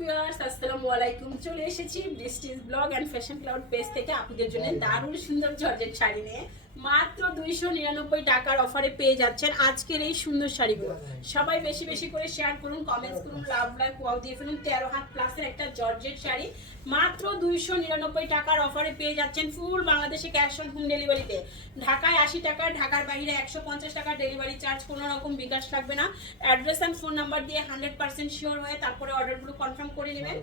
Viewers আসসালামু আলাইকুম, চলে এসেছি Brishti's blog and fashion cloud page থেকে আপনাদের জন্য দারুণ সুন্দর জর্জেট শাড়ি নিয়ে মাত্র 299 টাকার অফারে পেয়ে যাচ্ছেন আজকের এই সুন্দর শাড়িগুলো। সবাই বেশি বেশি করে শেয়ার করুন, কমেন্টস করুন, লাভ লাইক ওয়াও দিয়ে ফেলুন। 13 হাত প্লাসের একটা জর্জেট শাড়ি মাত্র 299 টাকার অফারে পেয়ে যাচ্ছেন ফুল বাংলাদেশে ক্যাশ অন হোম ডেলিভারিতে। ঢাকায় 80 টাকা, ঢাকার বাইরে 150 টাকা ডেলিভারি চার্জ, কোনো রকম বিকাশ থাকবে না। অ্যাড্রেস অ্যান্ড ফোন নাম্বার দিয়ে 100% শিওর হয়ে তারপরে অর্ডারগুলো কনফার্ম করে নেবেন।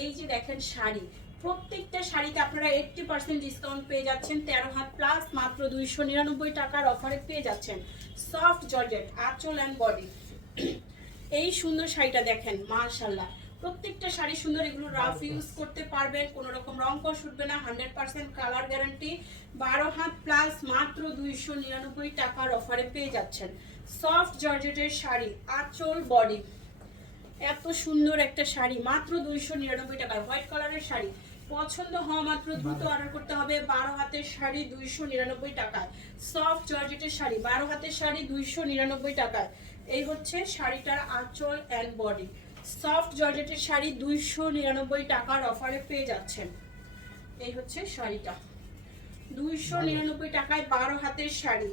এই যে দেখেন শাড়ি, প্রত্যেকটা শাড়িতে আপনারা 80% ডিসকাউন্ট পেয়ে যাচ্ছেন। 13 হাত প্লাস মাত্র 299 টাকার অফারে পেয়ে যাচ্ছেন। সফট জর্জেট আঁচল অ্যান্ড বডি। এই সুন্দর শাড়িটা দেখেন, মাশাআল্লাহ প্রত্যেকটা শাড়ি সুন্দর। এগুলো রাফ ইউজ করতে পারবেন, কোনো রকম রং কষ উঠবে না, 100% কালার গ্যারান্টি। 12 হাত প্লাস মাত্র 299 টাকার অফারে পেয়ে যাচ্ছেন। সফট জর্জেটের শাড়ি আঁচল বডি, এত সুন্দর একটা শাড়ি মাত্র 299 টাকায়। হোয়াইট কালারের শাড়ি পছন্দ হওয়া মাত্র দ্রুত অর্ডার করতে হবে। 12 হাতের শাড়ি 299 টাকায়। সফট জর্জেটের শাড়ি 12 হাতের শাড়ি 299 টাকায়। এই হচ্ছে শাড়িটার আঁচল অ্যান্ড বডি। সফট জর্জেটের শাড়ি 299 টাকার অফারে পেয়ে যাচ্ছেন। এই হচ্ছে শাড়িটা 299 টাকায় 12 হাতের শাড়ি।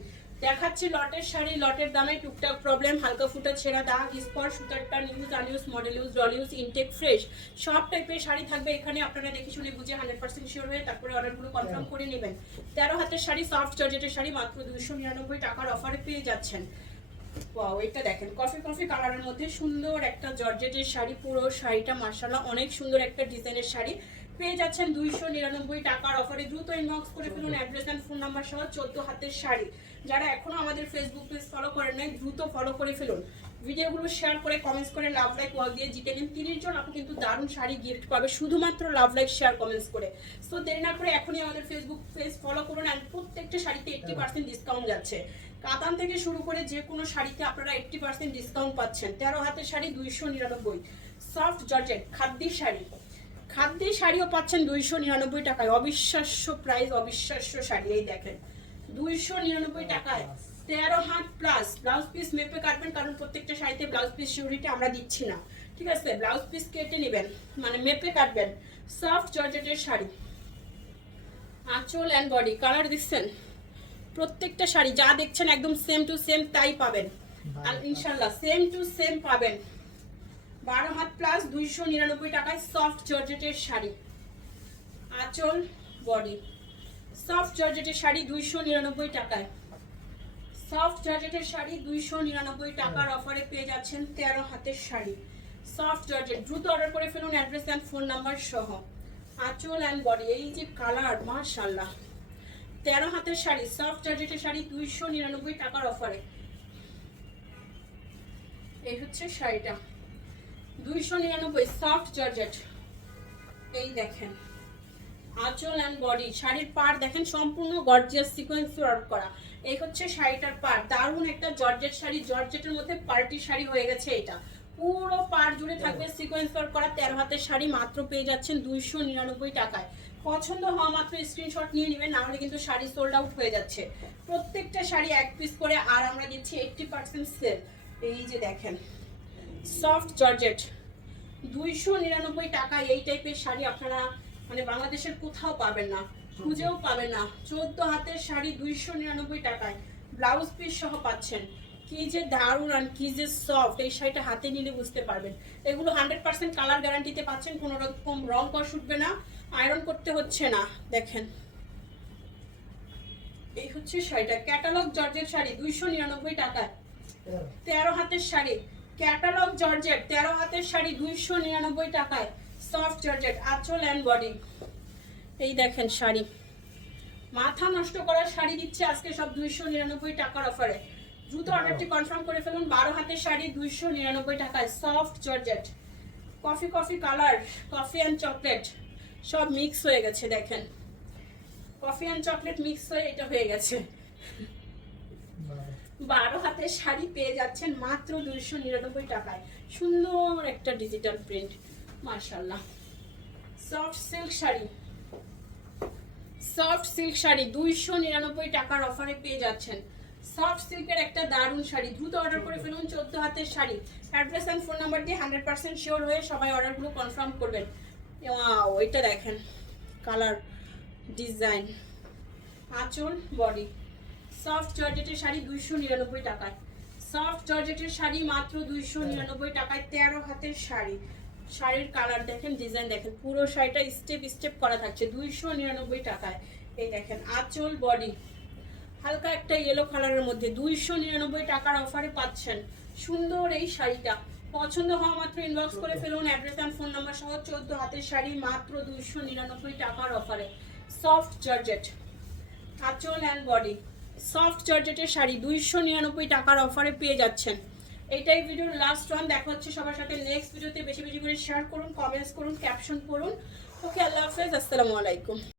দেখাচ্ছি লটের শাড়ি, লটের দামে টুকটাক প্রবলেম, হালকা ফুটা ছেঁড়া, দাগ, স্পট, সুতার টান, use unused, model use, doll use, intact, fresh সব টাইপের শাড়ি থাকবে এখানে। আপনারা দেখে শুনে বুঝে 100% শিওর হয়ে তারপরে অর্ডারগুলো কনফার্ম করে নেবেন। 13 হাতের শাড়ি সফট জর্জেটের শাড়ি মাত্র 299 টাকার অফারে পেয়ে যাচ্ছেন। ওয়াও, এটা দেখেন কফি কফি কালারের মধ্যে সুন্দর একটা জর্জেটের শাড়ি। পুরো শাড়িটা মাশাআল্লাহ অনেক সুন্দর একটা ডিজাইনের শাড়ি পেয়ে যাচ্ছেন 299 টাকার অফারে। দ্রুত ইনবক্স করে ফেলুন অ্যাড্রেস এন্ড ফোন নাম্বার সহ। 14 হাতের শাড়ি। যারা এখনো আমাদের ফেসবুক পেজ ফলো করেন নাই দ্রুত ফলো করে ফেলুন। ভিডিওগুলো শেয়ার করে কমেন্টস করে লাভ লাইক ওয়াল দিয়ে জিতে নিন 30 জন আপনি কিন্তু দারুণ শাড়ি গিফট পাবে শুধুমাত্র লাভ লাইক শেয়ার কমেন্টস করে। সো দেরি না করে এখনই আমাদের ফেসবুক পেজ ফলো করুন। আর প্রত্যেকটা শাড়িতে 80% ডিসকাউন্ট যাচ্ছে। কাতান থেকে শুরু করে যে কোনো শাড়িতে আপনারা 80% ডিসকাউন্ট পাচ্ছেন। 13 হাতের শাড়ি 299। সফট জর্জেট খাদ্যি শাড়ি, খাদ্যি শাড়িও পাচ্ছেন 299 টাকায়। অবিশ্বাস্য প্রাইস, অবিশ্বাস্য শাড়ি। এই দেখেন 299 টাকায় 13 হাত প্লাস। ব্লাউজ পিস মেপে কাটবেন, কারণ প্রত্যেকটা শাড়িতে ব্লাউজ পিস সিউরিটি আমরা দিচ্ছি না, ঠিক আছে? ব্লাউজ পিস কেটে নেবেন, মানে মেপে কাটবেন। সফট জর্জেটের শাড়ি আঁচল অ্যান্ড বডি। কালার দিচ্ছেন প্রত্যেকটা শাড়ি যা দেখছেন একদম সেম টু সেম তাই পাবেন, আর ইনশাআল্লাহ সেম টু সেম পাবেন। 12 হাত প্লাস 299 টাকায় সফট জর্জেটের শাড়ি আঁচল বডি। সফট জর্জেটের শাড়ি 299 টাকায়। সফট জর্জেটের শাড়ি 299 টাকার অফারে পেয়ে যাচ্ছেন 13 হাতের শাড়ি সফট জর্জেট। দ্রুত অর্ডার করে ফেলুন অ্যাড্রেস এন্ড ফোন নাম্বার সহ। আঁচল অ্যান্ড বডি, এই যে কালার মাশাআল্লাহ। 13 হাতের শাড়ি সফট জর্জেটের শাড়ি 299 টাকার অফারে। এই হচ্ছে শাড়িটা 299 সফট জর্জেট। এই দেখেন আঁচল অ্যান্ড বডি। শাড়ির পাড় দেখেন সম্পূর্ণ গর্জিয়াস সিকোয়েন্স ওয়ার্ক করা। এই হচ্ছে শাড়িটার পাড়, দারুণ একটা জর্জেট শাড়ি। জর্জেটের মধ্যে পার্টি শাড়ি হয়ে গেছে এটা। পুরো পাড় জুড়ে থাকবে সিকোয়েন্স ওয়ার্ক করা। 13 হাতের শাড়ি মাত্র পেয়ে যাচ্ছেন 299 টাকায়। পছন্দ হওয়া মাত্র স্ক্রিনশট নিয়ে নেবেন, নাহলে কিন্তু শাড়ি সোল্ড আউট হয়ে যাচ্ছে। প্রত্যেকটা শাড়ি এক পিস করে, আর আমরা দিচ্ছি 80% সেল। এই যে দেখেন সফট জর্জেট 299 টাকায়। এই টাইপের শাড়ি আপনারা মানে বাংলাদেশের কোথাও পাবেন না, খুঁজেও পাবেন না। 14 হাতের শাড়ি 299 টাকায় ব্লাউজ পিস সহ পাচ্ছেন। কি যে দারুণ আর কি যে সফট, এই শাড়িটা হাতে নিলে বুঝতে পারবেন। এগুলো 100% কালার গ্যারান্টিতে পাচ্ছেন, কোনো রকম রং কষ উঠবে না, আয়রন করতে হচ্ছে না। দেখেন এই হচ্ছে শাড়িটা ক্যাটালগ জর্জেট শাড়ি 299 টাকায়। 13 হাতের শাড়ি ক্যাটালগ জর্জেট 13 হাতের শাড়ি 299 টাকায়। সফট জর্জেট আঁচল অ্যান্ড বডি। এই দেখেন শাড়ি, মাথা নষ্ট করার শাড়ি দিচ্ছে আজকে সব 299 টাকার অফারে। দ্রুত অর্ডারটি কনফার্ম করে ফেলুন। 12 হাতের শাড়ি 299 টাকায় soft georgette. Coffee coffee colour, coffee and chocolate সব মিক্স হয়ে গেছে। দেখেন কফি অ্যান্ড চকলেট মিক্স হয়ে এটা হয়ে গেছে। 12 হাতের শাড়ি পেয়ে যাচ্ছেন মাত্র 299 টাকায়। সুন্দর একটা ডিজিটাল প্রিন্ট মাশাআল্লাহ। Soft silk sari, soft silk sari 299 টাকার অফারে পেয়ে যাচ্ছেন। সফট সিল্কের একটা দারুণ শাড়ি, দ্রুত অর্ডার করে ফেলুন। 14 হাতের sari, address and phone number দিয়ে 100% শিওর হয়ে সবাই অর্ডারগুলো কনফার্ম করবেন। ওয়াও, এটা দেখেন কালার, ডিজাইন, আঁচল, বডি। সফট জর্জেটের শাড়ি 299 টাকায়। সফট জর্জেটের শাড়ি মাত্র 299 টাকায়। 13 হাতের শাড়ি, শাড়ির কালার দেখেন, ডিজাইন দেখেন, পুরো শাড়িটা স্টেপ স্টেপ করা থাকছে 299 টাকায়। এই দেখেন আঁচল, বডি, হালকা একটা ইয়েলো কালারের মধ্যে 299 টাকার অফারে পাচ্ছেন সুন্দর এই শাড়িটা। পছন্দ হওয়া মাত্র ইনবক্স করে ফেলুন, অ্যাড্রেস অ্যান্ড ফোন নাম্বার সহ। 14 হাতের শাড়ি মাত্র 299 টাকার অফারে। সফট জর্জেট, আঁচল অ্যান্ড বডি, সফট জর্জেটের শাড়ি 299 টাকার অফারে পেয়ে যাচ্ছেন। এইটাই ভিডিওর লাস্ট ওয়ান। দেখা হচ্ছে সবার সাথে নেক্সট ভিডিওতে। বেশি বেশি করে শেয়ার করুন, কমেন্টস করুন, ক্যাপশন করুন। ওকে, আল্লাহ হাফেজ, আসসালামু আলাইকুম।